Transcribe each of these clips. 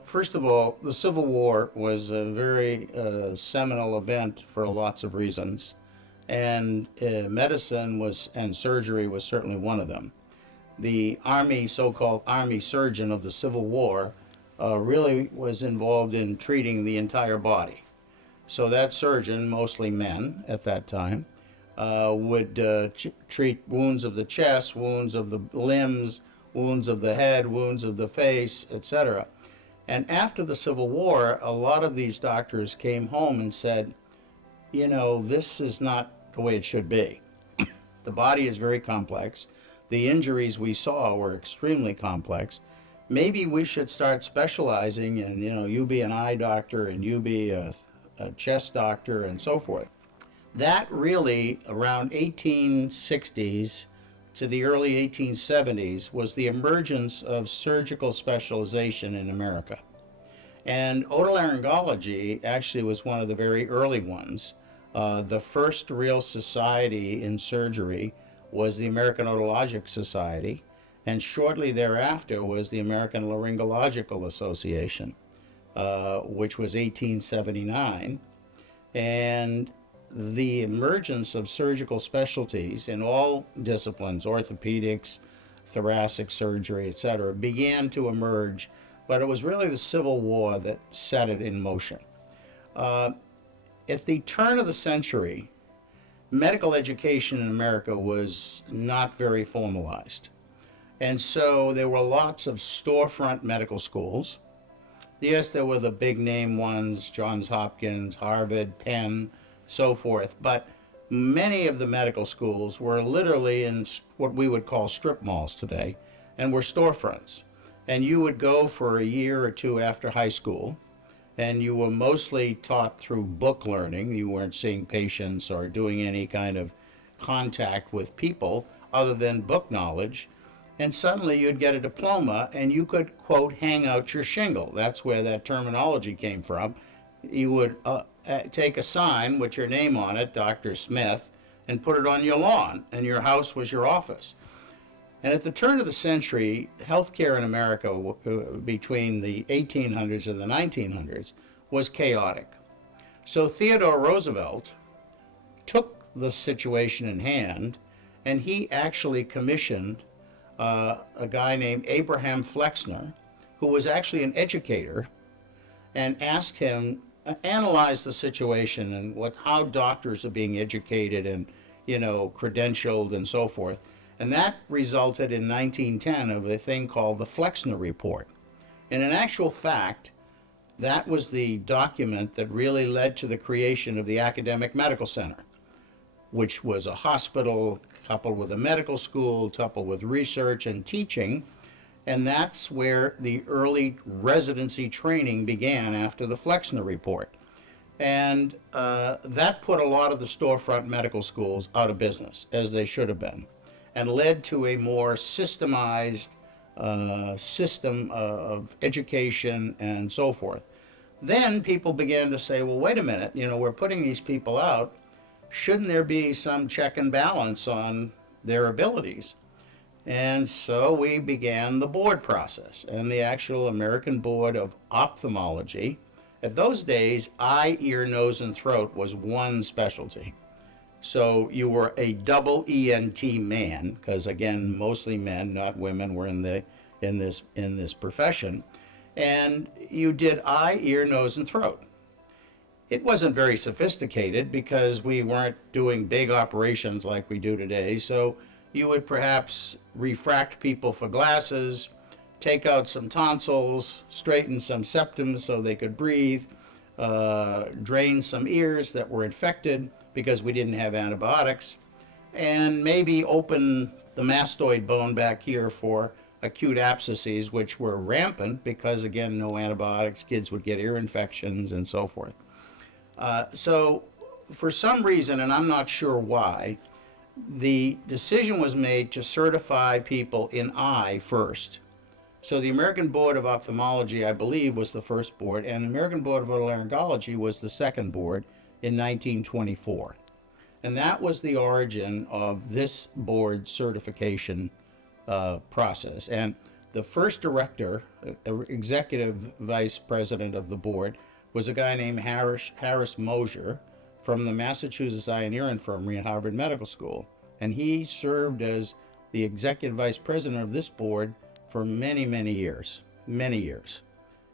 First of all, the Civil War was a very seminal event for lots of reasons, and medicine was and surgery was certainly one of them. The Army, so-called Army surgeon of the Civil War, really was involved in treating the entire body. So that surgeon, mostly men at that time, would treat wounds of the chest, wounds of the limbs, wounds of the head, wounds of the face, etc. And after the Civil War, a lot of these doctors came home and said, you know, this is not the way it should be. The body is very complex. The injuries we saw were extremely complex. Maybe we should start specializing and, you be an eye doctor and you be a chest doctor and so forth. That really, around 1860s to the early 1870s, was the emergence of surgical specialization in America. And otolaryngology actually was one of the very early ones. The first real society in surgery was the American Otologic Society, and shortly thereafter was the American Laryngological Association, which was 1879. And the emergence of surgical specialties in all disciplines, orthopedics, thoracic surgery, etc., began to emerge, but it was really the Civil War that set it in motion. At the turn of the century, medical education in America was not very formalized. And so there were lots of storefront medical schools. Yes, there were the big name ones, Johns Hopkins, Harvard, Penn, so forth, but many of the medical schools were literally in what we would call strip malls today, and were storefronts. And you would go for a year or two after high school, and you were mostly taught through book learning. You weren't seeing patients or doing any kind of contact with people other than book knowledge. And suddenly you'd get a diploma and you could, quote, hang out your shingle. That's where that terminology came from. You would take a sign with your name on it, Dr. Smith, and put it on your lawn, and your house was your office. And at the turn of the century, healthcare in America between the 1800s and the 1900s was chaotic. So Theodore Roosevelt took the situation in hand, and he actually commissioned a guy named Abraham Flexner, who was actually an educator, and asked him analyze the situation and how doctors are being educated and credentialed and so forth. And that resulted in 1910 of a thing called the Flexner Report. And in actual fact, that was the document that really led to the creation of the Academic Medical Center, which was a hospital coupled with a medical school, coupled with research and teaching. And that's where the early residency training began after the Flexner Report. And that put a lot of the storefront medical schools out of business, as they should have been, and led to a more systemized system of education and so forth. Then people began to say, well, wait a minute, we're putting these people out. Shouldn't there be some check and balance on their abilities? And so we began the board process, and the actual American Board of Ophthalmology. At those days, eye, ear, nose, and throat was one specialty. So you were a double ENT man, because again, mostly men, not women, were in this profession, and you did eye, ear, nose, and throat. It wasn't very sophisticated because we weren't doing big operations like we do today. So you would perhaps refract people for glasses, take out some tonsils, straighten some septums so they could breathe, drain some ears that were infected because we didn't have antibiotics, and maybe open the mastoid bone back here for acute abscesses, which were rampant because, again, no antibiotics, kids would get ear infections and so forth. So for some reason, and I'm not sure why, the decision was made to certify people in eye first. So the American Board of Ophthalmology, I believe, was the first board, and the American Board of Otolaryngology was the second board in 1924. And that was the origin of this board certification process. And The first director, executive vice president of the board, was a guy named Harris Mosier from the Massachusetts Eye and Ear Infirmary at Harvard Medical School. And he served as the executive vice president of this board for many, many years. Many years.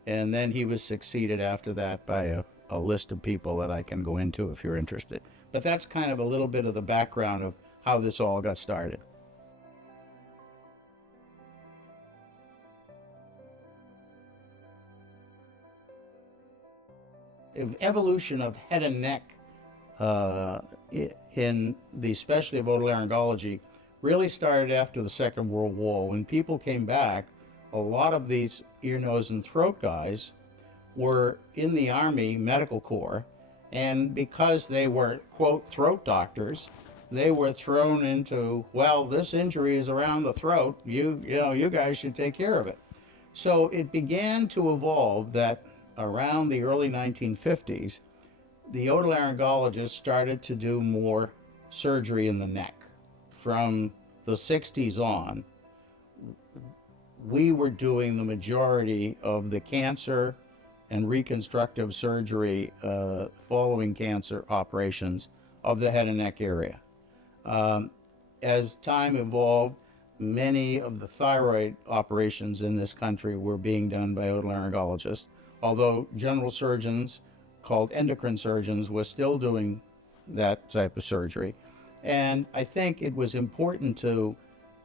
And then he was succeeded after that by a list of people that I can go into if you're interested. But that's kind of a little bit of the background of how this all got started. Evolution of head and neck in the specialty of otolaryngology really started after the Second World War. When people came back, a lot of these ear, nose, and throat guys were in the Army Medical Corps, and because they were, quote, throat doctors, they were thrown into, well, this injury is around the throat, you guys should take care of it. So it began to evolve that around the early 1950s, the otolaryngologists started to do more surgery in the neck. From the 60s on, we were doing the majority of the cancer and reconstructive surgery following cancer operations of the head and neck area. As time evolved, many of the thyroid operations in this country were being done by otolaryngologists, although general surgeons called endocrine surgeons were still doing that type of surgery. And I think it was important to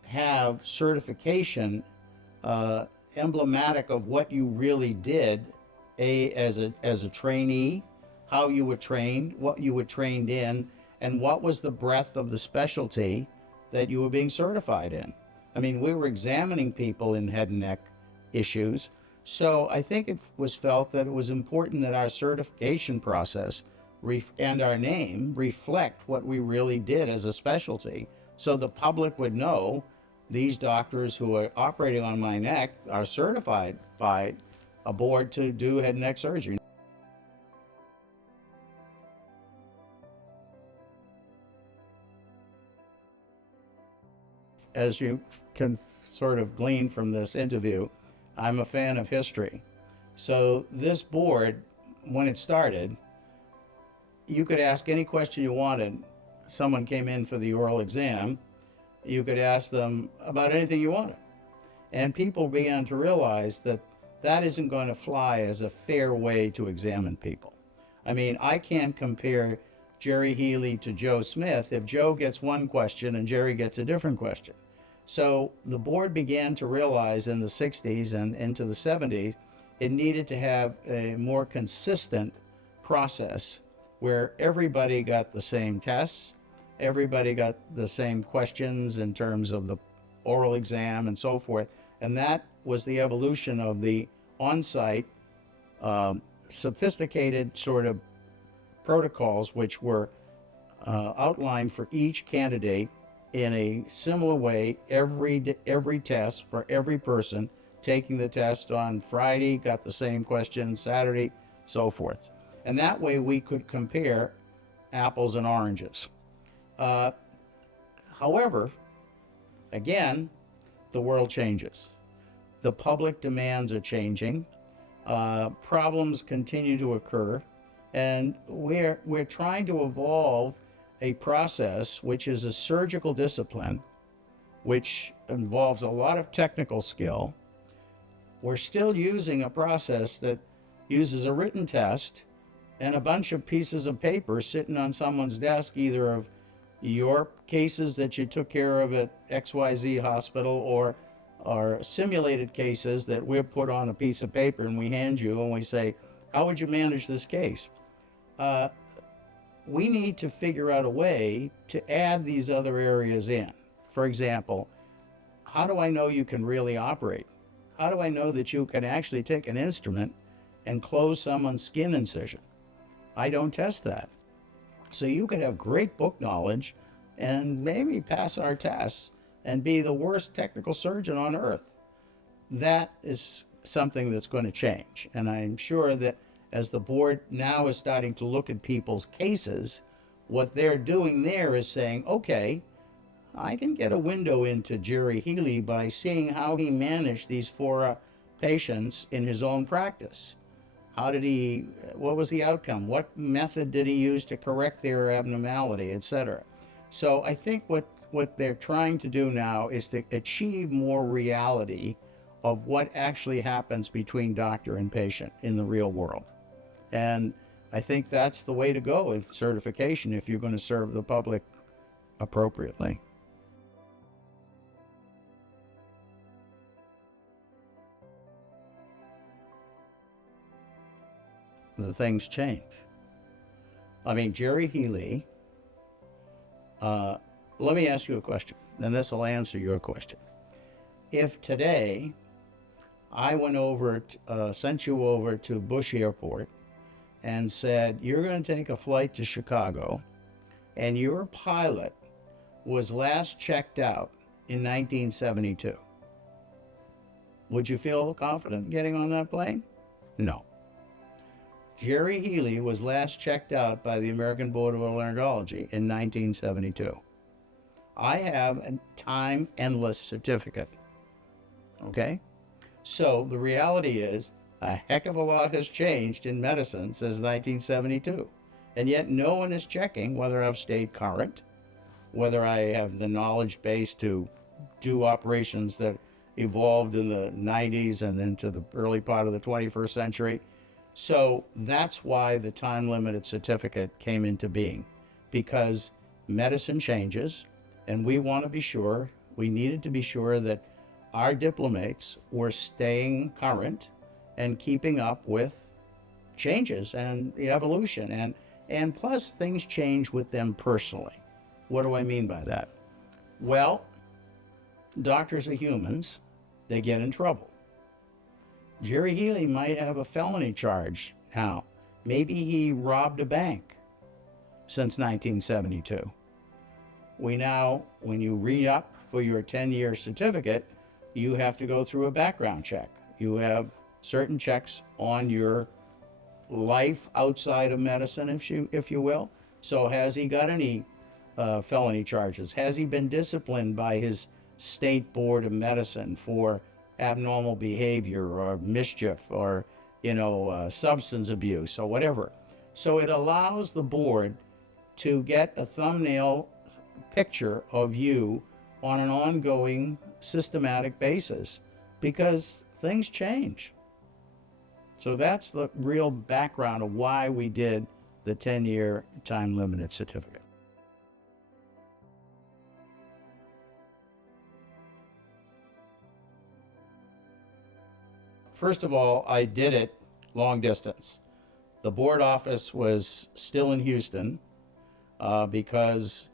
have certification emblematic of what you really did, as a trainee, how you were trained, what you were trained in, and what was the breadth of the specialty that you were being certified in. I mean, we were examining people in head and neck issues, so I think it was felt that it was important that our certification process and our name reflect what we really did as a specialty, so the public would know these doctors who are operating on my neck are certified by a board to do head and neck surgery. As you can sort of glean from this interview, I'm a fan of history. So this board, when it started, you could ask any question you wanted. Someone came in for the oral exam, you could ask them about anything you wanted. And people began to realize that that isn't going to fly as a fair way to examine people. I mean, I can't compare Jerry Healy to Joe Smith if Joe gets one question and Jerry gets a different question. So the board began to realize in the 60s and into the 70s, it needed to have a more consistent process where everybody got the same tests, everybody got the same questions in terms of the oral exam and so forth. And that was the evolution of the on-site, sophisticated sort of protocols which were outlined for each candidate in a similar way. Every test for every person, taking the test on Friday, got the same question, Saturday, so forth. And that way we could compare apples and oranges. However, again, the world changes. The public demands are changing. Problems continue to occur. And we're trying to evolve a process which is a surgical discipline, which involves a lot of technical skill. We're still using a process that uses a written test and a bunch of pieces of paper sitting on someone's desk, either of your cases that you took care of at XYZ hospital or simulated cases that we're put on a piece of paper and we hand you and we say, how would you manage this case? We need to figure out a way to add these other areas in. For example, how do I know you can really operate? How do I know that you can actually take an instrument and close someone's skin incision? I don't test that. So you could have great book knowledge and maybe pass our tests and be the worst technical surgeon on earth. That is something that's going to change. And I'm sure that as the board now is starting to look at people's cases, what they're doing there is saying, okay, I can get a window into Jerry Healy by seeing how he managed these four patients in his own practice. What was the outcome? What method did he use to correct their abnormality, etc.? So I think what they're trying to do now is to achieve more reality of what actually happens between doctor and patient in the real world. And I think that's the way to go with certification if you're going to serve the public appropriately. The things change. I mean, Jerry Healy, let me ask you a question, and this will answer your question. If today I went over, sent you over to Bush Airport and said, you're going to take a flight to Chicago, and your pilot was last checked out in 1972, would you feel confident getting on that plane? No. Jerry Healy was last checked out by the American Board of Allergology in 1972. I have a time endless certificate. Okay? So the reality is a heck of a lot has changed in medicine since 1972. And yet no one is checking whether I've stayed current, whether I have the knowledge base to do operations that evolved in the 90s and into the early part of the 21st century. So that's why the time-limited certificate came into being, because medicine changes, and we needed to be sure that our diplomates were staying current and keeping up with changes and the evolution. And plus, things change with them personally. What do I mean by that? Well, doctors are humans. They get in trouble. Jerry Healy might have a felony charge now. Maybe he robbed a bank since 1972. When you read up for your 10-year certificate, you have to go through a background check. You have certain checks on your life outside of medicine, if you will. So has he got any felony charges? Has he been disciplined by his state board of medicine for abnormal behavior or mischief or substance abuse or whatever? So it allows the board to get a thumbnail picture of you on an ongoing systematic basis, because things change. So that's the real background of why we did the 10-year time-limited certificate. First of all, I did it long distance. The board office was still in Houston because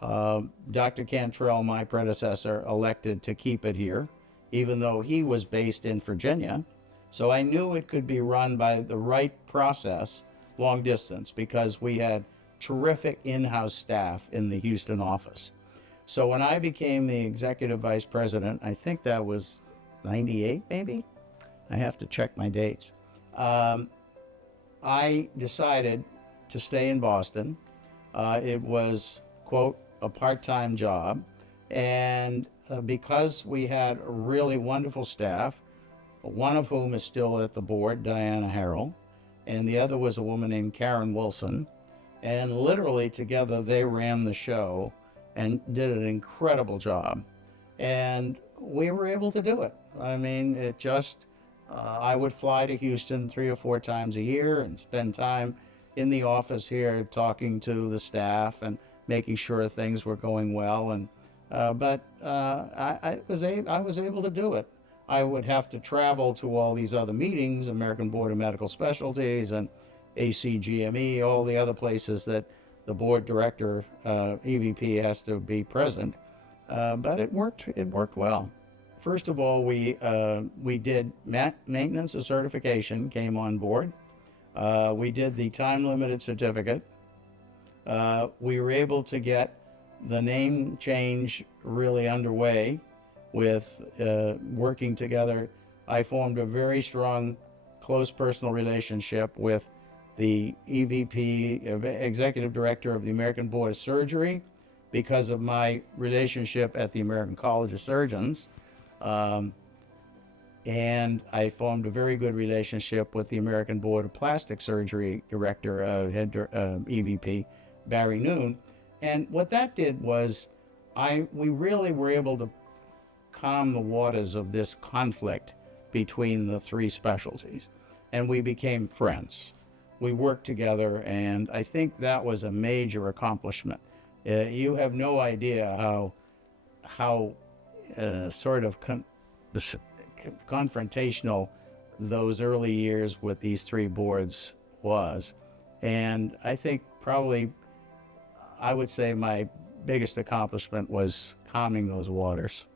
Dr. Cantrell, my predecessor, elected to keep it here, even though he was based in Virginia. So I knew it could be run by the right process long distance because we had terrific in-house staff in the Houston office. So when I became the executive vice president, I think that was 98 maybe? I have to check my dates. I decided to stay in Boston. It was, quote, a part-time job. And because we had a really wonderful staff, one of whom is still at the board, Diana Harrell, and the other was a woman named Karen Wilson. And literally together they ran the show and did an incredible job. And we were able to do it. I mean, it just, I would fly to Houston 3 or 4 times a year and spend time in the office here talking to the staff and making sure things were going well. And but I was able to do it. I would have to travel to all these other meetings, American Board of Medical Specialties and ACGME, all the other places that the board director, EVP, has to be present. But it worked well. First of all, we did maintenance and certification came on board. We did the time-limited certificate. We were able to get the name change really underway with working together. I formed a very strong, close personal relationship with the EVP, Executive Director of the American Board of Surgery, because of my relationship at the American College of Surgeons. And I formed a very good relationship with the American Board of Plastic Surgery director, EVP, Barry Noon. And what that did was we really were able to calm the waters of this conflict between the three specialties. And we became friends. We worked together, and I think that was a major accomplishment. You have no idea how sort of confrontational those early years with these three boards was. And I think probably, I would say my biggest accomplishment was calming those waters.